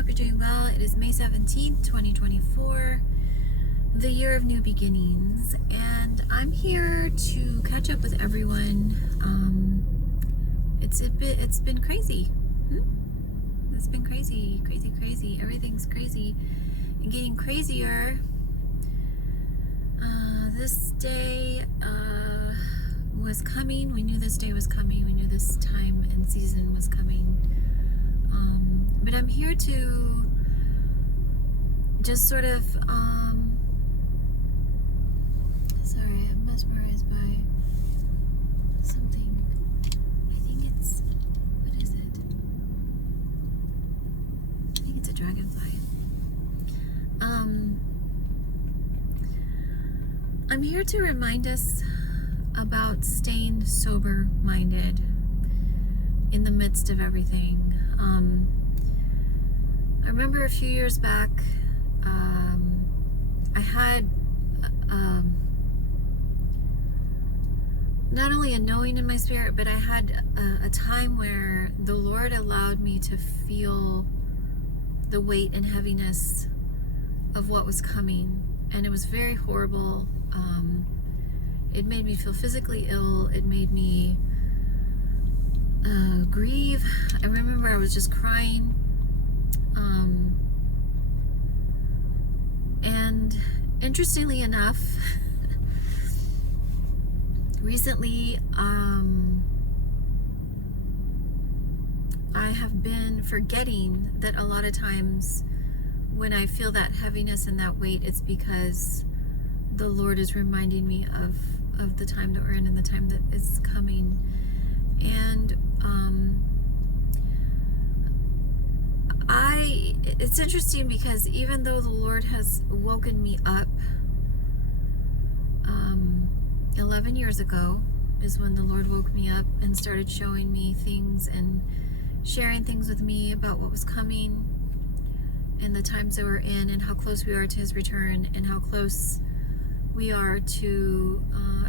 hope you're doing well. It is May 17th, 2024, the year of new beginnings, and I'm here to catch up with everyone. It's been crazy. It's been crazy. Everything's crazy and getting crazier. This day was coming. We knew this day was coming. We knew this time and season was coming. But I'm here to just sort of, sorry, I'm mesmerized by something. I think it's, what is it? I think it's a dragonfly. I'm here to remind us about staying sober-minded in the midst of everything. I remember a few years back, I had not only a knowing in my spirit, but I had a time where the Lord allowed me to feel the weight and heaviness of what was coming, and it was very horrible. It made me feel physically ill. It made me grieve. I remember I was just crying. And interestingly enough, recently, I have been forgetting that a lot of times when I feel that heaviness and that weight, it's because the Lord is reminding me of the time that we're in and the time that is coming. And it's interesting because even though the Lord has woken me up 11 years ago is when the Lord woke me up and started showing me things and sharing things with me about what was coming and the times that we're in and how close we are to his return and how close we are to,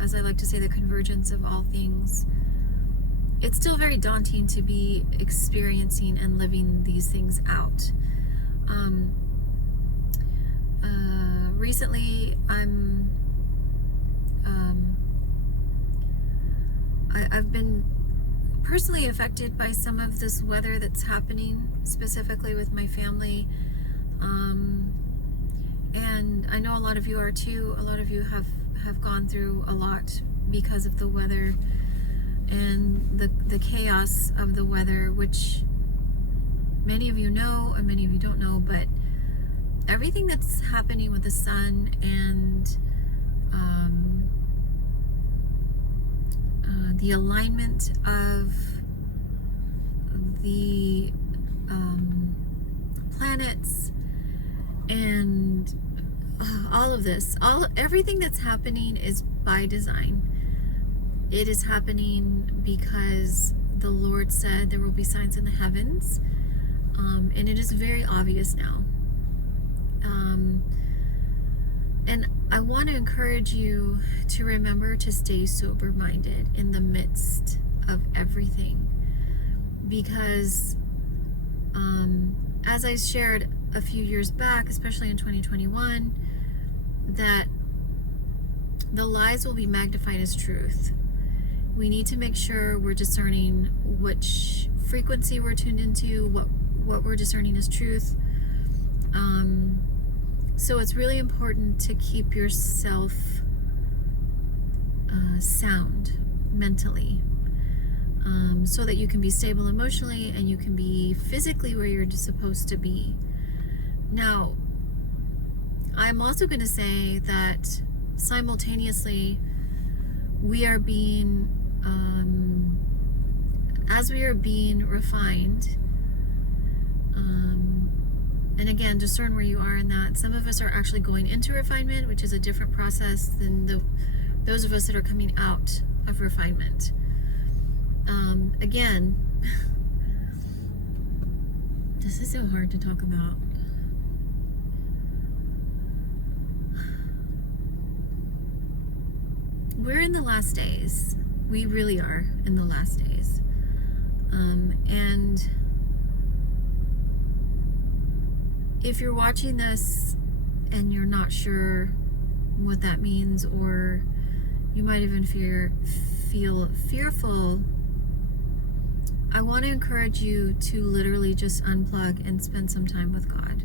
as I like to say, the convergence of all things. It's still very daunting to be experiencing and living these things out. Recently, I've been personally affected by some of this weather that's happening, specifically with my family. And I know a lot of you are too. A lot of you have gone through a lot because of the weather and the chaos of the weather, which many of you know and many of you don't know, but everything that's happening with the sun and the alignment of the planets and all of this, everything that's happening is by design. It is happening because the Lord said there will be signs in the heavens, and it is very obvious now. And I want to encourage you to remember to stay sober-minded in the midst of everything, because as I shared a few years back, especially in 2021, that the lies will be magnified as truth. We need to make sure we're discerning which frequency we're tuned into, what we're discerning as truth. So it's really important to keep yourself sound mentally, so that you can be stable emotionally and you can be physically where you're supposed to be. Now, I'm also going to say that simultaneously we are being, as we are being refined, and again, discern where you are in that. Some of us are actually going into refinement, which is a different process than those of us that are coming out of refinement. Again, this is so hard to talk about. We're in the last days. We really are in the last days. And if you're watching this and you're not sure what that means, or you might even feel fearful, I want to encourage you to literally just unplug and spend some time with God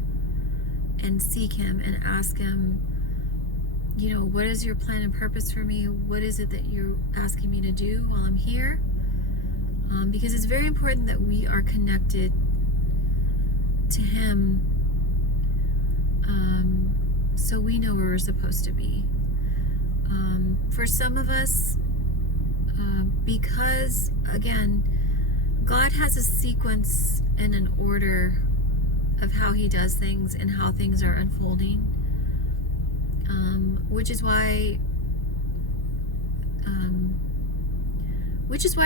and seek Him and ask Him, what is your plan and purpose for me? What is it that you're asking me to do while I'm here? Because it's very important that we are connected to Him, so we know where we're supposed to be. For some of us, because, again, God has a sequence and an order of how He does things and how things are unfolding, which is why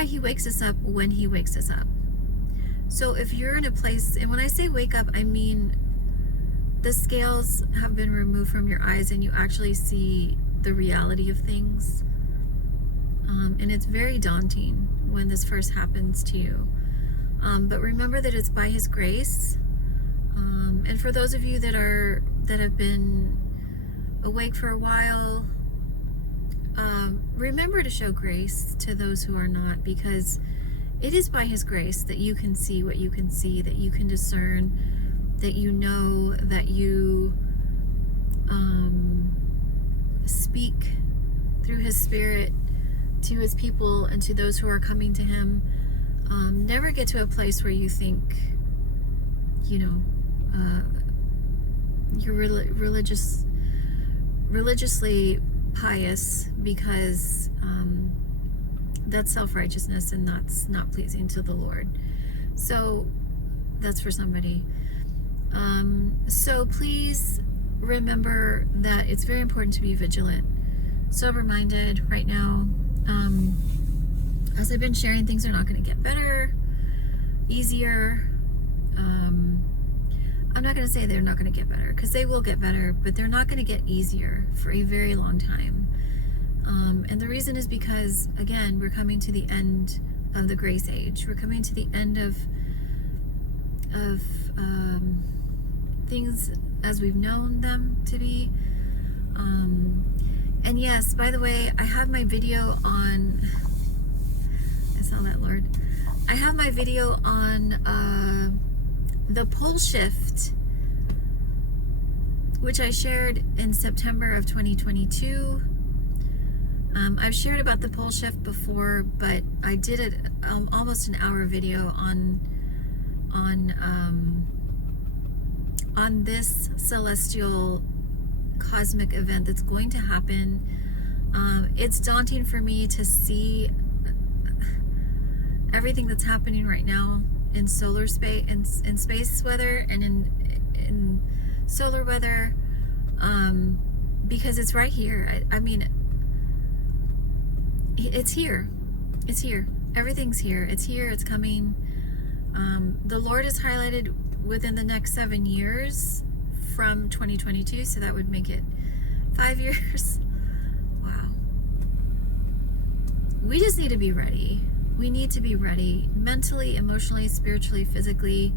He wakes us up when He wakes us up. So if you're in a place, and when I say wake up, I mean the scales have been removed from your eyes and you actually see the reality of things. And it's very daunting when this first happens to you. But remember that it's by His grace. And for those of you that have been awake for a while, remember to show grace to those who are not, because it is by His grace that you can see what you can see, that you can discern, that you know, that you speak through His Spirit to His people and to those who are coming to Him. Never get to a place where you think, you're religiously pious, because that's self-righteousness and that's not pleasing to the Lord. So that's for somebody. So please remember that it's very important to be vigilant, sober-minded right now. As I've been sharing, things are not going to get better, easier. I'm not going to say they're not going to get better, because they will get better, but they're not going to get easier for a very long time. And the reason is because, again, we're coming to the end of the grace age. We're coming to the end of things as we've known them to be. And yes, by the way, I have my video on, I saw that, Lord. I have my video on the pole shift, which I shared in September of 2022. I've shared about the pole shift before, but I did it almost an hour video on this celestial cosmic event that's going to happen. It's daunting for me to see everything that's happening right now in solar space, in space weather, and in solar weather, because it's right here. I mean, it's here. It's here. Everything's here. It's here. It's coming. The Lord is highlighted within the next 7 years from 2022, so that would make it 5 years. Wow. We just need to be ready. We need to be ready mentally, emotionally, spiritually, physically.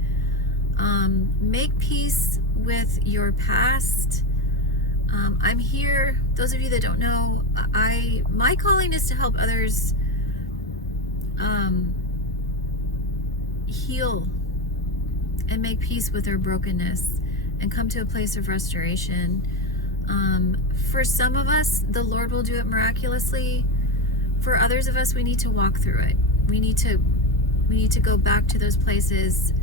Make peace with your past. I'm here. Those of you that don't know, my calling is to help others heal and make peace with their brokenness and come to a place of restoration. For some of us, the Lord will do it miraculously. For others of us, we need to walk through it. We need to go back to those places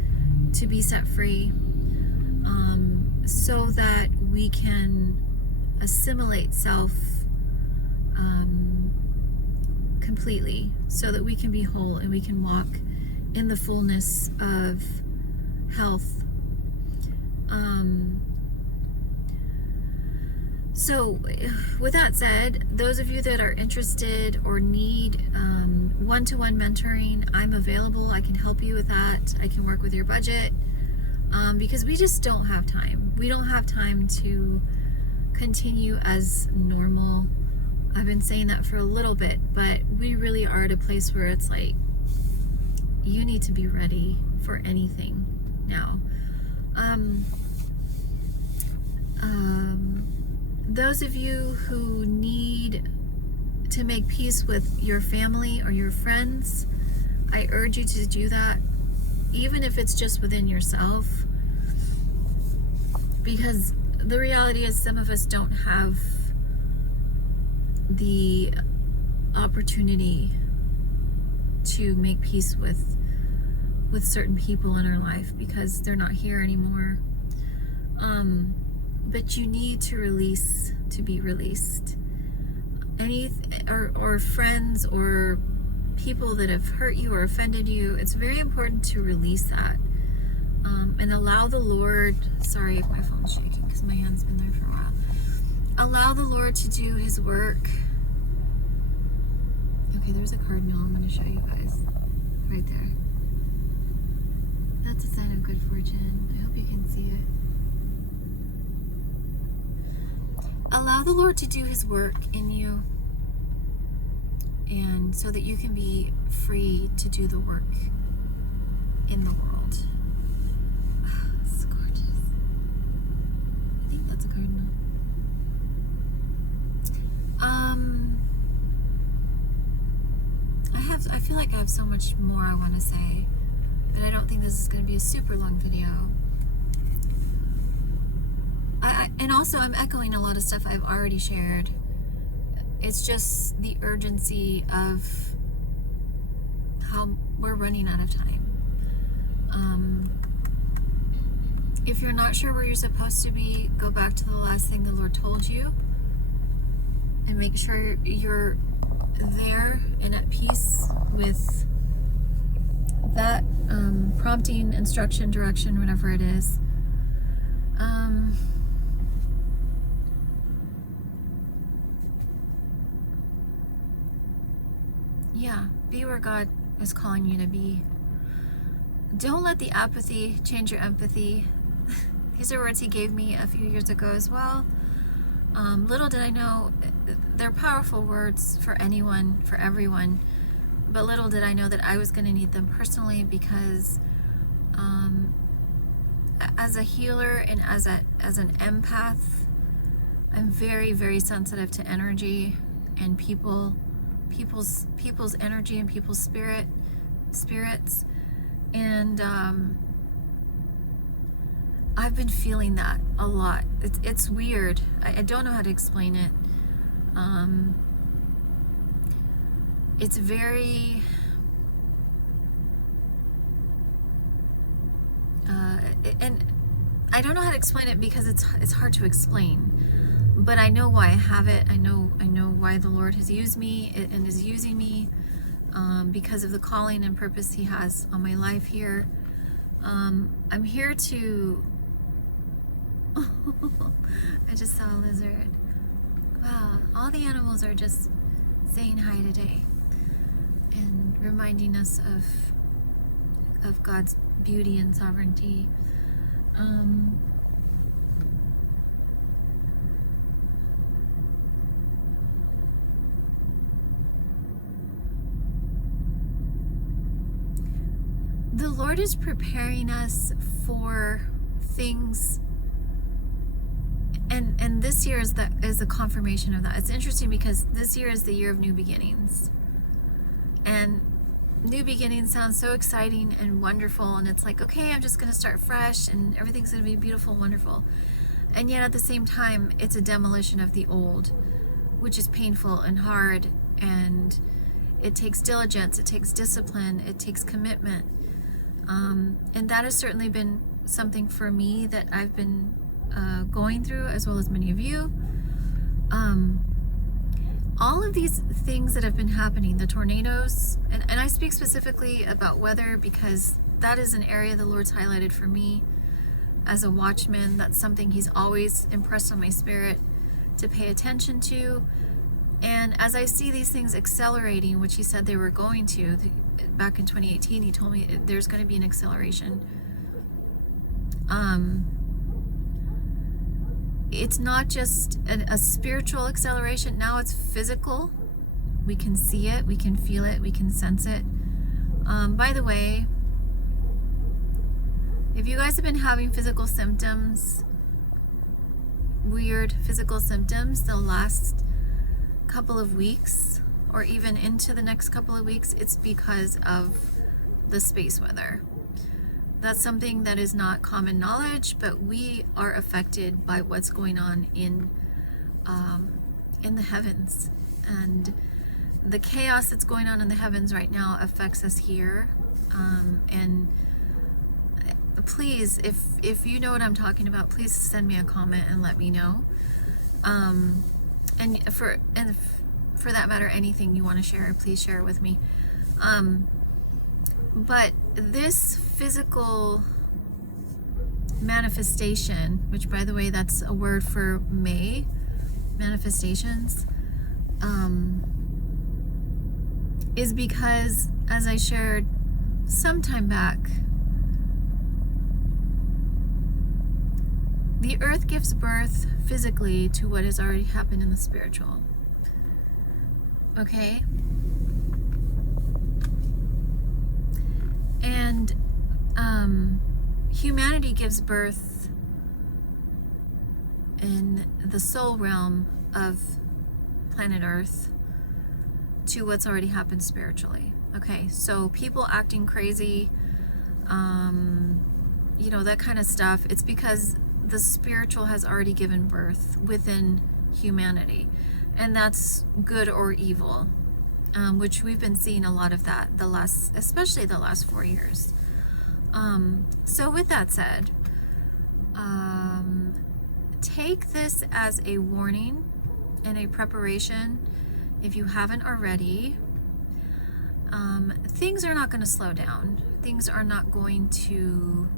to be set free, so that we can assimilate self completely, so that we can be whole and we can walk in the fullness of health. So with that said, those of you that are interested or need one-to-one mentoring, I'm available. I can help you with that. I can work with your budget, because we just don't have time. We don't have time to continue as normal. I've been saying that for a little bit, but we really are at a place where it's like, you need to be ready for anything now. Those of you who need to make peace with your family or your friends, I urge you to do that, even if it's just within yourself, because the reality is some of us don't have the opportunity to make peace with certain people in our life because they're not here anymore. But you need to release to be released. Or friends or people that have hurt you or offended you, it's very important to release that. And allow the Lord, sorry if my phone's shaking because my hand's been there for a while. Allow the Lord to do his work. Okay, there's a cardinal I'm going to show you guys. Right there. That's a sign of good fortune. I hope you can see it. Allow the Lord to do his work in you, and so that you can be free to do the work in the world. It's gorgeous. I think that's a cardinal. I feel like I have so much more I want to say, but I don't think this is going to be a super long video. And also, I'm echoing a lot of stuff I've already shared. It's just the urgency of how we're running out of time. If you're not sure where you're supposed to be, go back to the last thing the Lord told you and make sure you're there and at peace with that prompting, instruction, direction, whatever it is. Yeah, be where God is calling you to be. Don't let the apathy change your empathy. These are words he gave me a few years ago as well. Little did I know, they're powerful words for anyone, for everyone, but little did I know that I was going to need them personally because as a healer and as an empath, I'm very, very sensitive to energy and people's energy and people's spirits, and I've been feeling that a lot. It's weird. I don't know how to explain it. It's very and I don't know how to explain it because it's hard to explain. But I know why I have it. I know why the Lord has used me and is using me because of the calling and purpose he has on my life here. I'm here to... I just saw a lizard. Wow, all the animals are just saying hi today and reminding us of God's beauty and sovereignty. The Lord is preparing us for things, and this year is a confirmation of that. It's interesting because this year is the year of new beginnings, and new beginnings sounds so exciting and wonderful, and it's like, okay, I'm just going to start fresh and everything's going to be beautiful, wonderful. And yet at the same time, it's a demolition of the old, which is painful and hard, and it takes diligence, it takes discipline, it takes commitment. And that has certainly been something for me that I've been going through, as well as many of you. All of these things that have been happening, the tornadoes, and I speak specifically about weather because that is an area the Lord's highlighted for me as a watchman. That's something he's always impressed on my spirit to pay attention to. And as I see these things accelerating, which he said they were going to, back in 2018, he told me there's going to be an acceleration. It's not just a spiritual acceleration. Now it's physical. We can see it, we can feel it, we can sense it. By the way, if you guys have been having physical symptoms, weird physical symptoms the last couple of weeks, or even into the next couple of weeks, it's because of the space weather. That's something that is not common knowledge, but we are affected by what's going on in the heavens, and the chaos that's going on in the heavens right now affects us here. And please, if you know what I'm talking about, please send me a comment and let me know. And for that matter, anything you want to share, please share it with me. But this physical manifestation, which by the way, that's a word for May, manifestations, is because, as I shared some time back, the earth gives birth physically to what has already happened in the spiritual. Okay? And humanity gives birth in the soul realm of planet Earth to what's already happened spiritually. Okay, so people acting crazy, that kind of stuff, it's because the spiritual has already given birth within humanity, and that's good or evil, which we've been seeing a lot of that especially the last 4 years. So with that said, take this as a warning and a preparation. If you haven't already, things are not going to slow down. Things are not going to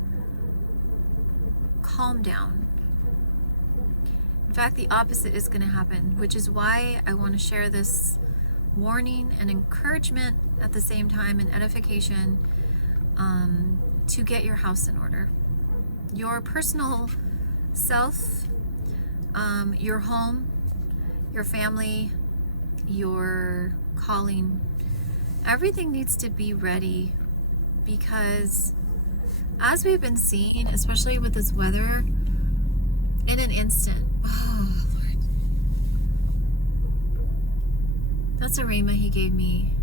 calm down. In fact, the opposite is going to happen, which is why I want to share this warning and encouragement at the same time, and edification, to get your house in order. Your personal self, your home, your family, your calling, everything needs to be ready, because as we've been seeing, especially with this weather, in an instant, oh Lord, that's a rhema he gave me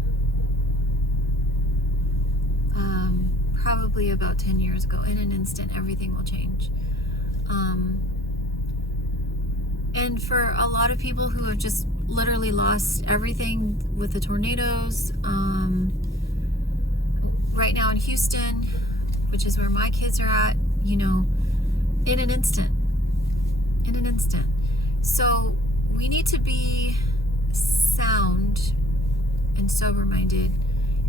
probably about 10 years ago. In an instant, everything will change. And for a lot of people who have just literally lost everything with the tornadoes, right now in Houston, which is where my kids are at, in an instant. So we need to be sound and sober-minded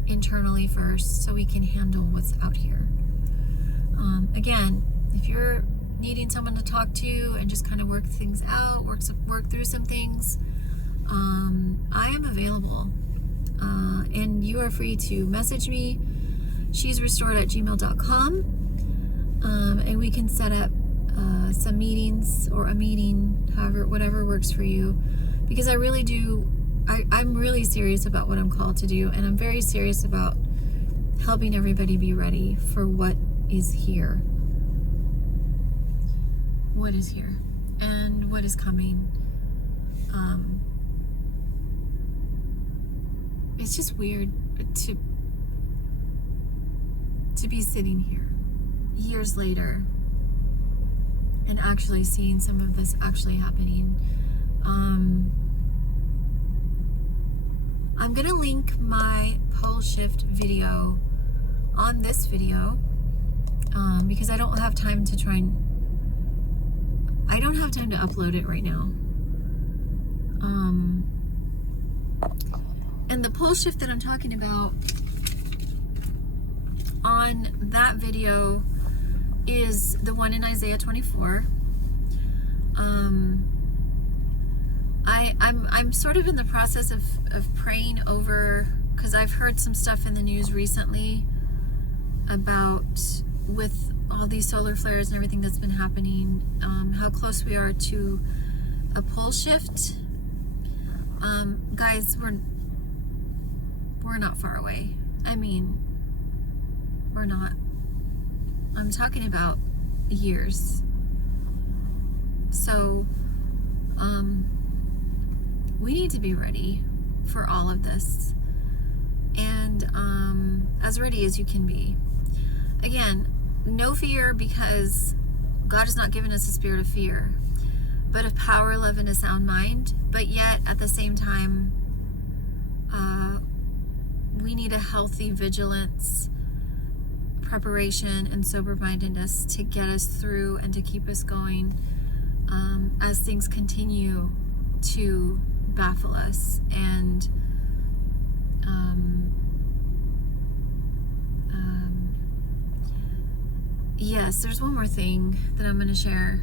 internally first, so we can handle what's out here. Again, if you're needing someone to talk to and just kind of work things out, work through some things, I am available, and you are free to message me, shesrestored@gmail.com, and we can set up some meetings, or a meeting, whatever works for you, because I really do. I'm really serious about what I'm called to do, and I'm very serious about helping everybody be ready for what is here. What is here and what is coming. It's just weird to be sitting here years later and actually seeing some of this actually happening. I'm gonna link my pole shift video on this video, because I don't have time to upload it right now. And the pole shift that I'm talking about on that video is the one in Isaiah 24. I'm sort of in the process of praying over, because I've heard some stuff in the news recently about, with all these solar flares and everything that's been happening, how close we are to a pole shift. Guys, we're not far away. I mean, we're not. I'm talking about years. So we need to be ready for all of this, and as ready as you can be. Again, no fear, because God has not given us a spirit of fear, but of power, love, and a sound mind. But yet, at the same time, we need a healthy vigilance, preparation, and sober-mindedness to get us through and to keep us going as things continue to baffle us. And yes, there's one more thing that I'm going to share.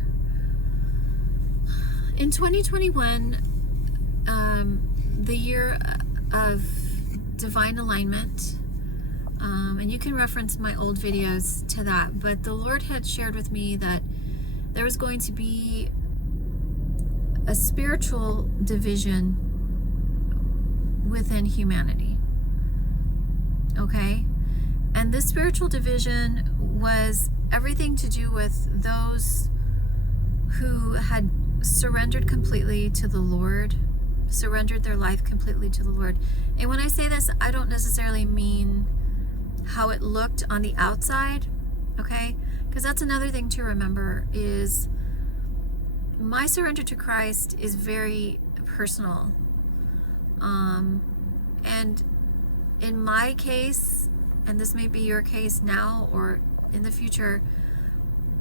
In 2021, the year of divine alignment, and you can reference my old videos to that, but the Lord had shared with me that there was going to be a spiritual division within humanity. Okay? And this spiritual division was everything to do with those who had surrendered completely to the Lord, surrendered their life completely to the Lord. And when I say this, I don't necessarily mean how it looked on the outside, okay? Because that's another thing to remember, is my surrender to Christ is very personal. And in my case, and this may be your case now or in the future,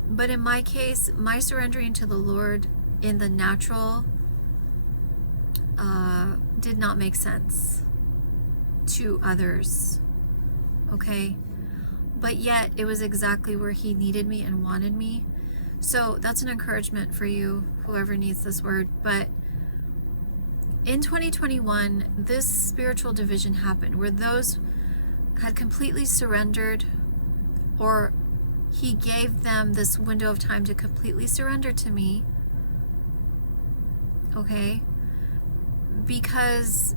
but in my case, my surrendering to the Lord in the natural did not make sense to others, okay? But yet, it was exactly where He needed me and wanted me. So that's an encouragement for you, whoever needs this word. But in 2021, this spiritual division happened where those had completely surrendered, or He gave them this window of time to completely surrender to me, okay? Because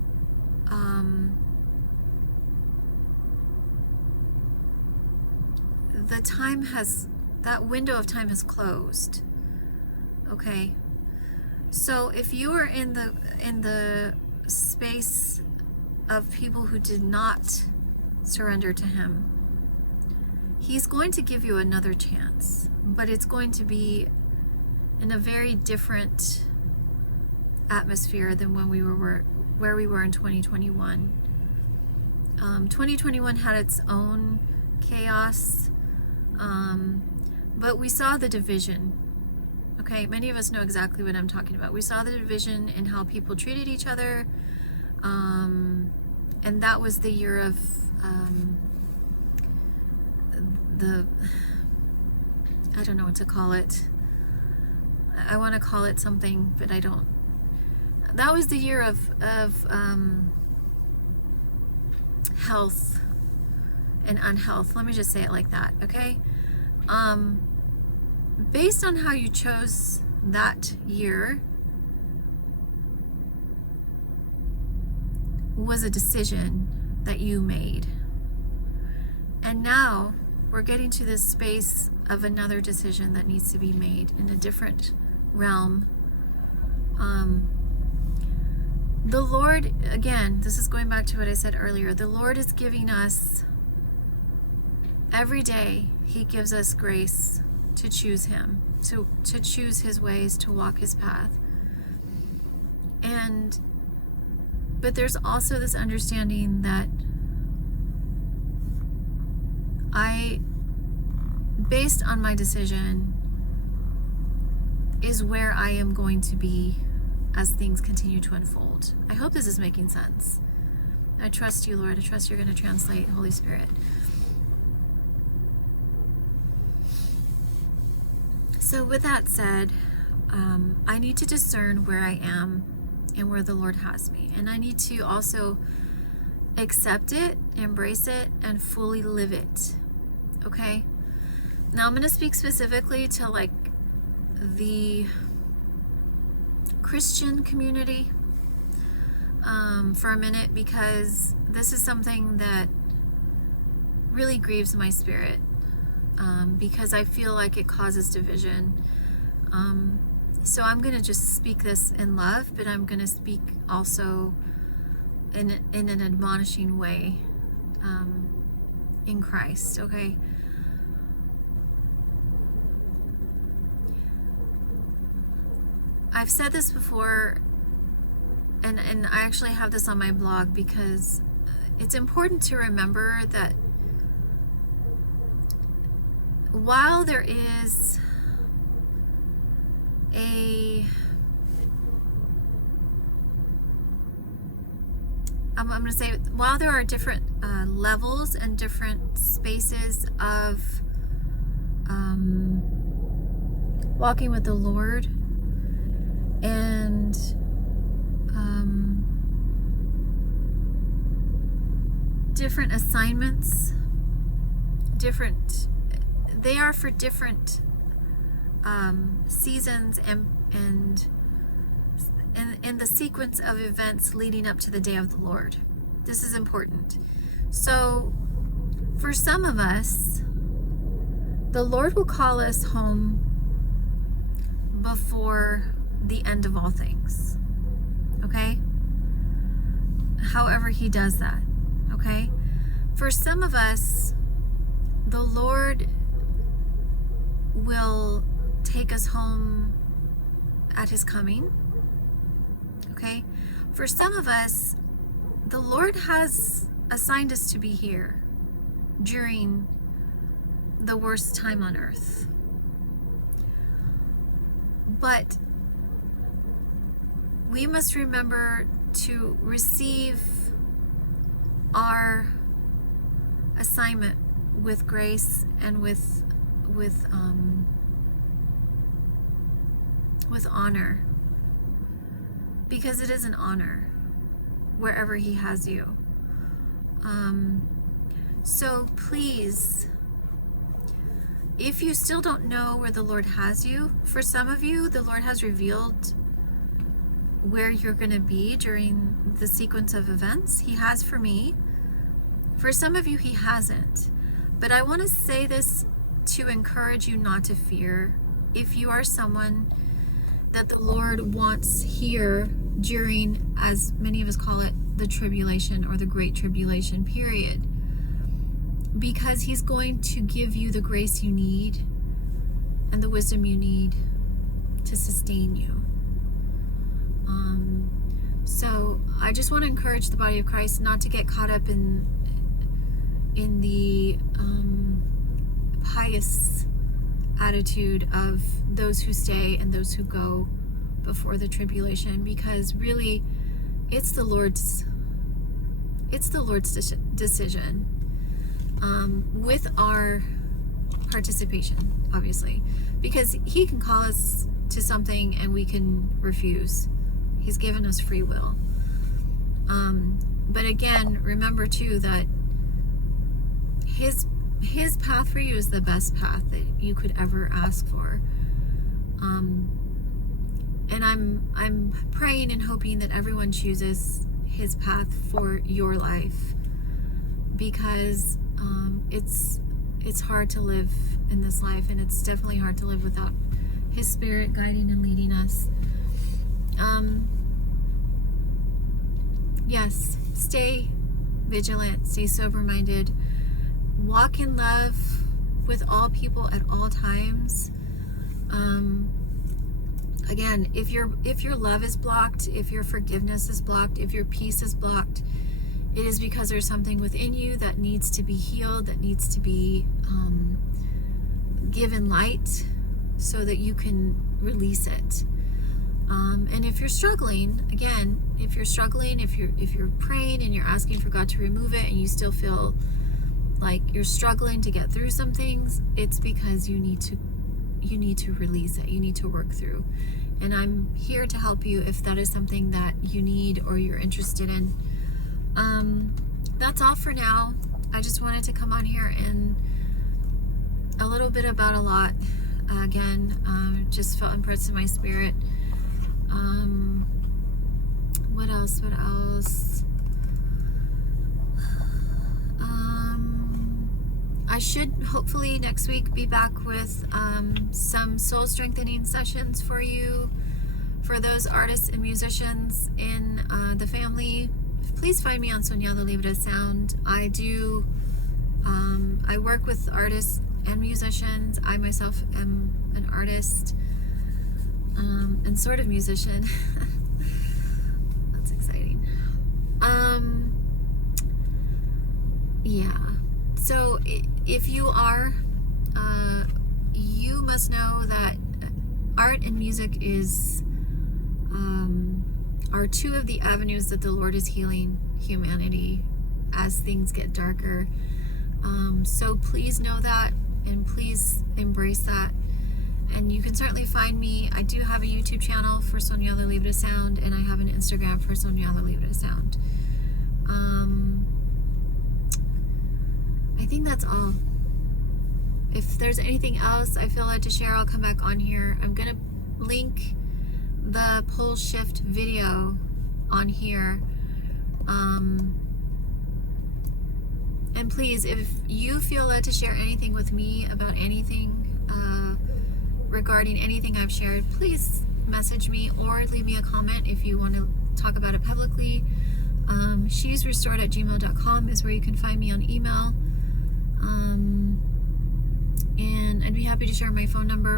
that window of time has closed, okay? So if you are in the space of people who did not surrender to Him, He's going to give you another chance, but it's going to be in a very different atmosphere than when we were where we were in 2021. 2021 had its own chaos, but we saw the division. Okay, many of us know exactly what I'm talking about. We saw the division in how people treated each other, and that was the year of I don't know what to call it. I want to call it something, but I don't. That was the year of health and unhealth. Let me just say it like that, okay? Based on how you chose that year was a decision that you made. And now we're getting to this space of another decision that needs to be made in a different realm. The Lord, again, this is going back to what I said earlier, the Lord is giving us, every day, He gives us grace to choose Him, to choose His ways, to walk His path. But there's also this understanding that based on my decision, is where I am going to be as things continue to unfold. I hope this is making sense. I trust you, Lord. I trust you're going to translate, Holy Spirit. So with that said, I need to discern where I am and where the Lord has me. And I need to also accept it, embrace it, and fully live it. Okay? Now I'm going to speak specifically to like the Christian community for a minute, because this is something that really grieves my spirit, because I feel like it causes division. So I'm going to just speak this in love, but I'm going to speak also in an admonishing way in Christ, okay? I've said this before, and I actually have this on my blog, because it's important to remember that while there is I'm going to say, while there are different levels and different spaces of walking with the Lord, and different assignments, they are for different seasons and in the sequence of events leading up to the day of the Lord. This is important. So for some of us, the Lord will call us home before the end of all things. Okay? However he does that. Okay? For some of us, the Lord will take us home at his coming. Okay? For some of us, the Lord has assigned us to be here during the worst time on earth. But we must remember to receive our assignment with grace and with honor, because it is an honor wherever he has you. So please, if you still don't know where the Lord has you, for some of you, the Lord has revealed where you're going to be during the sequence of events. He has for me. For some of you, he hasn't. But I want to say this to encourage you not to fear. If you are someone that the Lord wants here during, as many of us call it, the tribulation or the great tribulation period, because he's going to give you the grace you need and the wisdom you need to sustain you. So I just want to encourage the body of Christ not to get caught up in the pious attitude of those who stay and those who go before the tribulation, because really it's the Lord's decision, with our participation, obviously, because he can call us to something and we can refuse. He's given us free will. But again, remember too that his path for you is the best path that you could ever ask for. And I'm praying and hoping that everyone chooses his path for your life, because it's hard to live in this life, and it's definitely hard to live without his Spirit guiding and leading us. Yes, stay vigilant, stay sober-minded, walk in love with all people at all times. Again, if your love is blocked, if your forgiveness is blocked, if your peace is blocked, it is because there's something within you that needs to be healed, that needs to be given light so that you can release it. And if you're struggling, again, if you're praying and you're asking for God to remove it and you still feel like you're struggling to get through some things, it's because you need to release it. You need to work through. And I'm here to help you if that is something that you need or you're interested in. That's all for now. I just wanted to come on here and a little bit about a lot. Again, just felt impressed in my spirit. What else? I should hopefully next week be back with some soul strengthening sessions for you, for those artists and musicians in the family. Please find me on Soñado Libre Sound. I work with artists and musicians. I myself am an artist and sort of musician. That's exciting. Yeah. So if you are, you must know that art and music are two of the avenues that the Lord is healing humanity as things get darker. So please know that, and please embrace that. And you can certainly find me. I do have a YouTube channel for Soñado Libre Sound, and I have an Instagram for Soñado Libre Sound. I think that's all. If there's anything else I feel like to share, I'll come back on here. I'm gonna link the pole shift video on here. And please, if you feel led to share anything with me about anything regarding anything I've shared, please message me or leave me a comment if you want to talk about it publicly. shesrestored@gmail.com is where you can find me on email. And I'd be happy to share my phone number